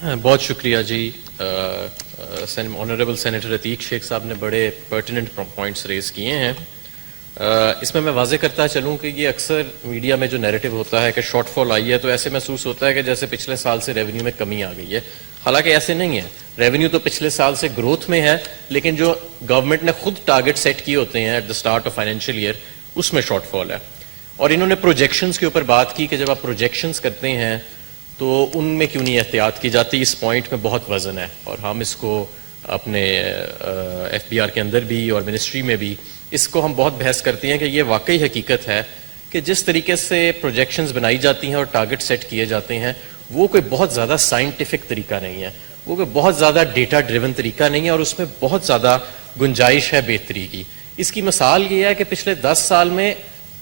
بہت شکریہ جی. Honourable senator Atiq شیخ صاحب نے بڑے پرٹیننٹ پوائنٹس ریز کیے ہیں. اس میں وضاح کرتا چلوں کہ یہ اکثر میڈیا میں جو نیریٹو ہوتا ہے کہ شارٹ فال آئی ہے تو ایسے محسوس ہوتا ہے کہ جیسے پچھلے سال سے ریونیو میں کمی آ گئی ہے. حالانکہ ایسے نہیں ہے. ریونیو تو پچھلے سال سے گروتھ میں ہے, لیکن جو گورنمنٹ نے خود ٹارگٹ سیٹ کیے ہوتے ہیں at the start of financial year, اس میں شارٹ فال ہے. اور انہوں نے پروجیکشنز کے اوپر بات کی کہ جب آپ پروجیکشنز کرتے ہیں تو ان میں کیوں نہیں احتیاط کی جاتی. اس پوائنٹ میں بہت وزن ہے اور ہم اس کو اپنے ایف بی آر کے اندر بھی اور منسٹری میں بھی اس کو ہم بہت بحث کرتے ہیں کہ یہ واقعی حقیقت ہے کہ جس طریقے سے پروجیکشنز بنائی جاتی ہیں اور ٹارگٹ سیٹ کیے جاتے ہیں وہ کوئی بہت زیادہ سائنٹیفک طریقہ نہیں ہے, وہ کوئی بہت زیادہ ڈیٹا ڈریون طریقہ نہیں ہے, اور اس میں بہت زیادہ گنجائش ہے بہتری کی. اس کی مثال یہ ہے کہ پچھلے 10 سال میں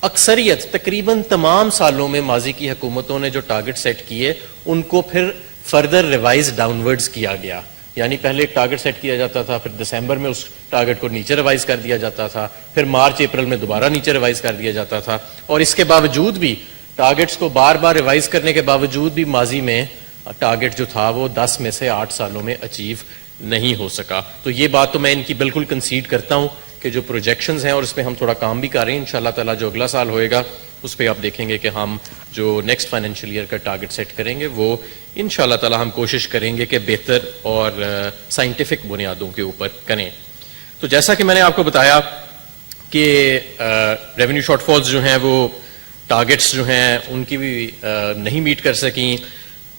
اکثریت تقریباً تمام سالوں میں ماضی کی حکومتوں نے جو ٹارگٹ سیٹ کیے ان کو پھر فردر ریوائز ڈاؤن ورڈز کیا گیا. یعنی پہلے ایک ٹارگٹ سیٹ کیا جاتا تھا, پھر دسمبر میں اس ٹارگٹ کو نیچے ریوائز کر دیا جاتا تھا, پھر مارچ اپریل میں دوبارہ نیچے ریوائز کر دیا جاتا تھا. اور اس کے باوجود بھی ٹارگٹس کو بار بار ریوائز کرنے کے باوجود بھی ماضی میں ٹارگٹ جو تھا وہ 10 میں سے 8 سالوں میں اچیو نہیں ہو سکا. تو یہ بات تو میں ان کی بالکل کنسیڈ کرتا ہوں کہ جو پروجیکشنز ہیں اور اس پہ ہم تھوڑا کام بھی کر رہے ہیں. انشاءاللہ تعالیٰ جو اگلا سال ہوئے گا اس پہ آپ دیکھیں گے کہ ہم جو نیکسٹ فائنینشیل ایئر کا ٹارگٹ سیٹ کریں گے وہ انشاءاللہ تعالیٰ ہم کوشش کریں گے کہ بہتر اور سائنٹیفک بنیادوں کے اوپر کریں. تو جیسا کہ میں نے آپ کو بتایا کہ ریونیو شارٹ فالز جو ہیں وہ ٹارگٹس جو ہیں ان کی بھی نہیں میٹ کر سکیں.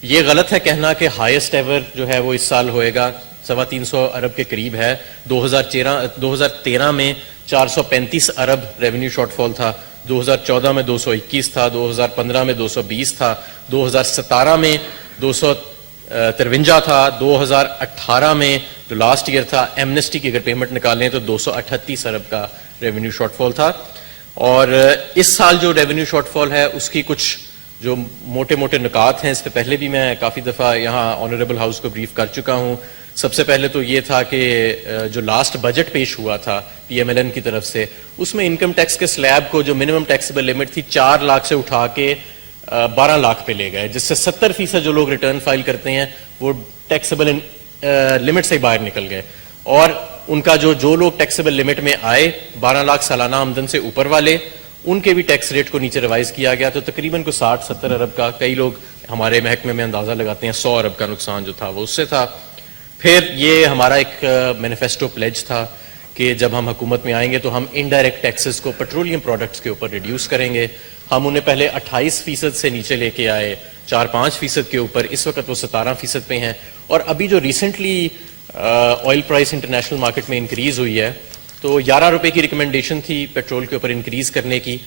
یہ غلط ہے کہنا کہ ہائیسٹ ایور جو ہے وہ اس سال ہوئے گا, 325 ارب کے قریب ہے. 2013 میں 435 ارب ریونیو شارٹ فال تھا, 2014 میں 221 تھا, 2015 میں 220 تھا, 2017 میں 253 تھا, 2018 میں جو لاسٹ ایئر تھا ایمنسٹی کی اگر پیمنٹ نکالیں تو 238 ارب کا ریونیو شارٹ فال تھا. اور اس سال جو ریونیو شارٹ فال ہے اس کی کچھ جو موٹے موٹے نکات ہیں, اس پہ پہلے بھی میں کافی دفعہ یہاں آنریبل ہاؤس کو بریف کر چکا ہوں. سب سے پہلے تو یہ تھا کہ جو لاسٹ بجٹ پیش ہوا تھا پی ایم ایل این کی طرف سے, اس میں انکم ٹیکس کے سلیب کو جو منیمم ٹیکسیبل لمٹ تھی 4 لاکھ سے اٹھا کے 12 لاکھ پہ لے گئے, جس سے 70% جو لوگ ریٹرن فائل کرتے ہیں وہ ٹیکسیبل لمٹ سے باہر نکل گئے. اور ان کا جو لوگ ٹیکسیبل لمٹ میں آئے 12 لاکھ سالانہ آمدن سے اوپر والے, ان کے بھی ٹیکس ریٹ کو نیچے ریوائز کیا گیا. تو تقریباً کو 60-70 ارب کا, کئی لوگ ہمارے محکمے میں اندازہ لگاتے ہیں 100 ارب کا نقصان جو تھا وہ اس سے تھا. پھر یہ ہمارا ایک مینیفیسٹو پلیج تھا کہ جب ہم حکومت میں آئیں گے تو ہم انڈائریکٹ ٹیکسز کو پیٹرولیم پروڈکٹس کے اوپر ریڈیوس کریں گے. ہم انہیں پہلے 28% سے نیچے لے کے آئے 4-5% کے اوپر, اس وقت وہ 17% پہ ہیں. اور ابھی جو recently oil price international market میں انکریز ہوئی ہے تو 11 روپے کی ریکمنڈیشن تھی پیٹرول کے اوپر انکریز کرنے کی,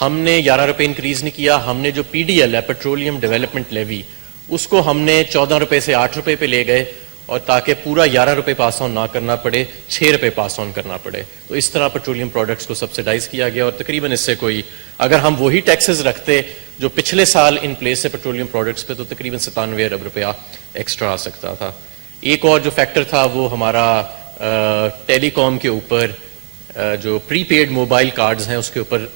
ہم نے 11 روپے انکریز نہیں کیا. ہم نے جو پی ڈی ایل ہے پیٹرولیم ڈیولپمنٹ لیوی, اس کو ہم نے 14 روپے سے 8 روپے پہ لے گئے, اور تاکہ پورا 11 روپے پاس آن نہ کرنا پڑے, 6 روپے پاس آن کرنا پڑے. تو اس طرح پیٹرولیم پروڈکٹس کو سبسیڈائز کیا گیا, اور تقریباً اس سے کوئی اگر ہم وہی ٹیکسز رکھتے جو پچھلے سال ان پلیس سے پیٹرولیم پروڈکٹس پہ, تو تقریباً 97 ارب روپیہ ایکسٹرا آ سکتا تھا. ایک اور جو فیکٹر تھا وہ ہمارا ٹیلی کام کے اوپر جو پری پیڈ موبائل کارڈز ہیں اس کے اوپر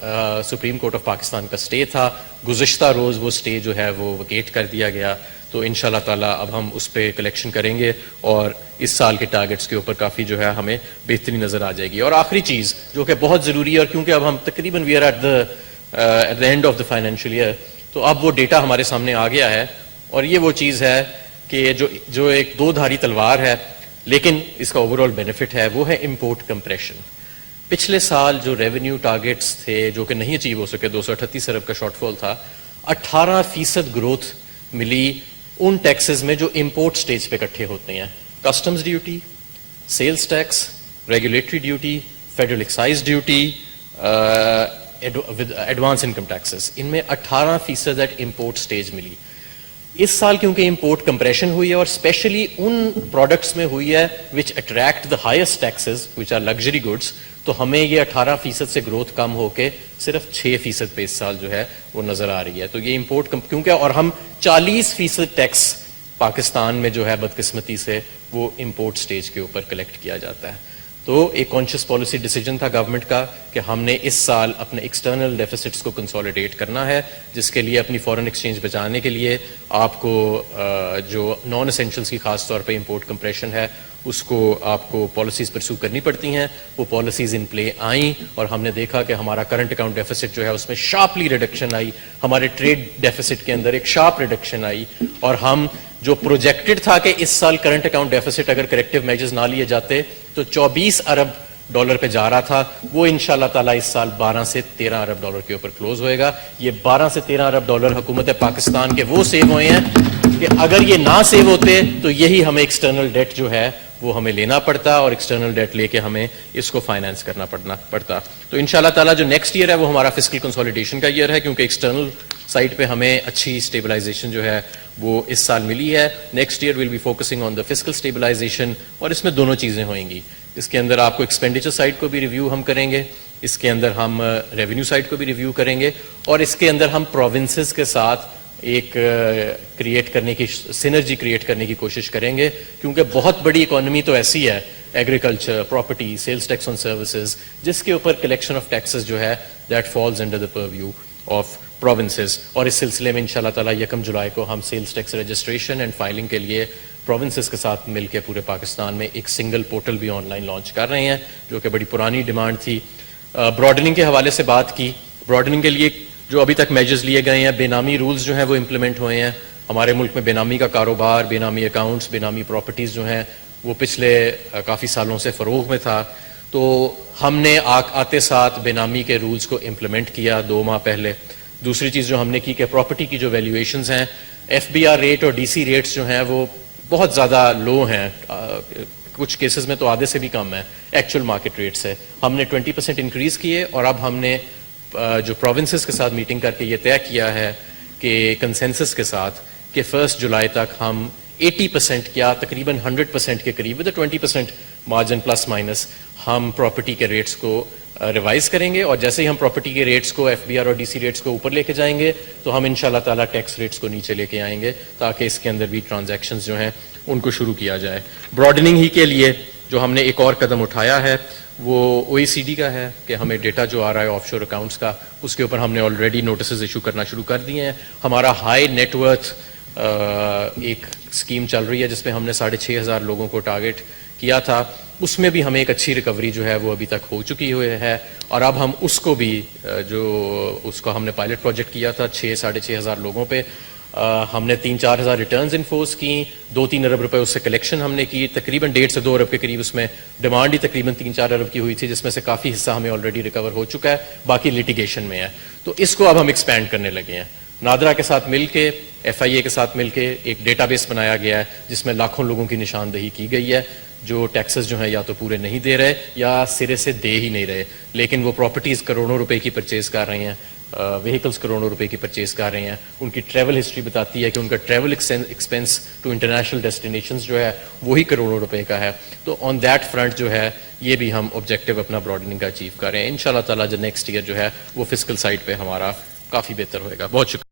سپریم کورٹ آف پاکستان کا سٹے تھا. گزشتہ روز وہ سٹے جو ہے وہ ویکیٹ کر دیا گیا. تو انشاءاللہ تعالیٰ اب ہم اس پہ کلیکشن کریں گے اور اس سال کے ٹارگٹس کے اوپر کافی جو ہے ہمیں بہتری نظر آ جائے گی. اور آخری چیز جو کہ بہت ضروری ہے, اور کیونکہ اب ہم تقریباً we are at the end of the financial year, تو اب وہ ڈیٹا ہمارے سامنے آ گیا ہے, اور یہ وہ چیز ہے کہ جو ایک 2 دھاری تلوار ہے لیکن اس کا اوور آل بینیفٹ ہے, وہ ہے امپورٹ کمپریشن. پچھلے سال جو ریونیو ٹارگٹس تھے جو کہ نہیں اچیو ہو سکے, 238 ارب کا شارٹ فال تھا, 18% گروتھ ملی ان ٹیکسز میں جو امپورٹ سٹیج پہ اکٹھے ہوتے ہیں. Customs duty, sales tax, regulatory duty, federal excise duty, advance income taxes, ان میں 18% ایٹ امپورٹ سٹیج ملی. اس سال کیونکہ امپورٹ کمپریشن ہوئی ہے اور اسپیشلی ان پروڈکٹس میں ہوئی ہے which attract the highest taxes which are luxury goods, تو ہمیں یہ 18% سے گروتھ کم ہو کے صرف 6% پہ اس سال جو ہے وہ نظر آ رہی ہے. تو یہ امپورٹ کیونکہ, اور ہم 40% ٹیکس پاکستان میں جو ہے بدقسمتی سے وہ امپورٹ سٹیج کے اوپر کلیکٹ کیا جاتا ہے. تو ایک کانشیس پالیسی ڈیسیجن تھا گورنمنٹ کا کہ ہم نے اس سال اپنے ایکسٹرنل ڈیفیسٹس کو کنسولیڈیٹ کرنا ہے، جس کے لیے اپنی فارن ایکسچینج بچانے کے لیے آپ کو جو نان اسینشلس کی خاص طور پہ امپورٹ کمپریشن ہے اس کو آپ کو پالیسیز پرسو کرنی پڑتی ہیں. وہ پالیسیز ان پلے آئیں اور ہم نے دیکھا کہ ہمارا کرنٹ اکاؤنٹ ڈیفیسٹ جو ہے اس میں شارپلی ریڈکشن آئی، ہمارے ٹریڈ ڈیفیسٹ کے اندر ایک شارپ ریڈکشن آئی، اور ہم جو پروجیکٹڈ تھا کہ اس سال کرنٹ اکاؤنٹ ڈیفیسٹ اگر کریکٹیو میجرز نہ لیے جاتے تو 24 ارب ڈالر پہ جا رہا تھا، وہ انشاءاللہ تعالیٰ اس سال 12 سے 13 ارب ڈالر کے اوپر کلوز ہوئے گا. یہ 12 سے 13 ارب ڈالر حکومت پاکستان کے وہ سیو ہوئے ہیں کہ اگر یہ نہ سیو ہوتے تو یہی ہمیں ایکسٹرنل ڈیٹ جو ہے وہ ہمیں لینا پڑتا اور ایکسٹرنل ڈیٹ لے کے ہمیں اس کو فائنانس کرنا پڑتا. تو انشاءاللہ تعالیٰ جو نیکسٹ ایئر ہے وہ ہمارا فسکل کنسولیڈیشن کا ایئر ہے، کیونکہ ایکسٹرنل سائٹ پہ ہمیں اچھی اسٹیبلائزیشن جو ہے وہ اس سال ملی ہے. Next year will be focusing on the fiscal stabilisation, اور اس میں دونوں چیزیں ہوئیں گی. اس کے اندر آپ کو ایکسپینڈیچر سائٹ کو بھی ریویو ہم کریں گے، اس کے اندر ہم ریونیو سائٹ کو بھی ریویو کریں گے، اور اس کے اندر ہم پروونسز کے ساتھ ایک کریٹ کرنے کی سینرجی کریٹ کرنے کی کوشش کریں گے، کیونکہ بہت بڑی اکانومی تو ایسی ہے، agriculture, property, sales tax on services, جس کے اوپر کلیکشن آف ٹیکسز جو ہے that falls under the purview of provinces. اور اس سلسلے میں انشاءاللہ تعالیٰ 1 جولائی کو ہم sales tax registration and filing کے لیے پروونسز کے ساتھ مل کے پورے پاکستان میں ایک سنگل پورٹل بھی آن لائن لانچ کر رہے ہیں، جو کہ بڑی پرانی ڈیمانڈ تھی. براڈننگ کے حوالے سے بات کی، براڈننگ کے لیے جو ابھی تک میجرز لیے گئے ہیں، بے نامی رولز جو ہیں وہ امپلیمنٹ ہوئے ہیں. ہمارے ملک میں بے نامی کا کاروبار، بے نامی اکاؤنٹس، بے نامی پراپرٹیز جو ہیں وہ پچھلے کافی سالوں سے فروغ میں تھا. تو ہم نے آتے ساتھ بے نامی کے رولز کو امپلیمنٹ کیا 2 ماہ پہلے. دوسری چیز جو ہم نے کی کہ پراپرٹی کی جو ویلیویشنز ہیں، ایف بی آر ریٹ اور ڈی سی ریٹس جو ہیں وہ بہت زیادہ لو ہیں، کچھ کیسز میں تو آدھے سے بھی کم ہے ایکچوئل مارکیٹ ریٹ سے. ہم نے 20% انکریز کیے، اور اب ہم نے جو پروونسز کے ساتھ میٹنگ کر کے یہ طے کیا ہے کہ کنسنسس کے ساتھ کہ 1 جولائی تک ہم 80% کیا تقریباً 100% کے قریب ود 20% مارجن پلس مائنس ہم پراپرٹی کے ریٹس کو ریوائز کریں گے. اور جیسے ہی ہم پراپرٹی کے ریٹس کو، ایف بی آر اور ڈی سی ریٹس کو اوپر لے کے جائیں گے تو ہم انشاءاللہ تعالیٰ ٹیکس ریٹس کو نیچے لے کے آئیں گے، تاکہ اس کے اندر بھی ٹرانزیکشنز جو ہیں ان کو شروع کیا جائے. براڈننگ ہی کے لیے جو ہم نے ایک اور قدم اٹھایا ہے وہ او ای سی ڈی کا ہے کہ ہمیں ڈیٹا جو آ رہا ہے آف شور اکاؤنٹس کا، اس کے اوپر ہم نے آلریڈی نوٹسز ایشو کرنا شروع کر دیے ہیں. ہمارا ہائی نیٹ ورتھ ایک اسکیم چل رہی ہے جس میں ہم نے 6,500 لوگوں کو ٹارگٹ کیا تھا، اس میں بھی ہمیں ایک اچھی ریکوری جو ہے وہ ابھی تک ہو چکی ہوئی ہے. اور اب ہم اس کو بھی جو اس کو ہم نے پائلٹ پروجیکٹ کیا تھا 6,500 لوگوں پہ، ہم نے 3-4 ہزار ریٹرنز انفورس کی، 2-3 ارب روپے اس سے کلیکشن ہم نے کی، تقریباً 1.5 سے 2 ارب کے قریب اس میں ڈیمانڈ ہی تقریباً 3-4 ارب کی ہوئی تھی، جس میں سے کافی حصہ ہمیں آلریڈی ریکور ہو چکا ہے، باقی لیٹیگیشن میں ہے. تو اس کو اب ہم ایکسپینڈ کرنے لگے ہیں. نادرا کے ساتھ مل کے، ایف آئی اے کے ساتھ مل کے ایک ڈیٹا بیس بنایا گیا ہے جس میں لاکھوں لوگوں کی نشاندہی کی گئی ہے جو ٹیکسز جو ہیں یا تو پورے نہیں دے رہے یا سرے سے دے ہی نہیں رہے، لیکن وہ پراپرٹیز کروڑوں روپے کی پرچیز کر رہے ہیں، وہیکلس کروڑوں روپے کی پرچیز کر رہے ہیں. ان کی ٹریول ہسٹری بتاتی ہے کہ ان کا travel expense to international destinations جو ہے وہی کروڑوں روپے کا ہے. تو آن دیٹ فرنٹ جو ہے یہ بھی ہم آبجیکٹیو اپنا براڈننگ کا اچیو کر رہے ہیں. انشاءاللہ تعالیٰ جو نیکسٹ ایئر جو ہے وہ فسکل سائٹ پہ ہمارا کافی بہتر ہوئے گا. بہت شکریہ.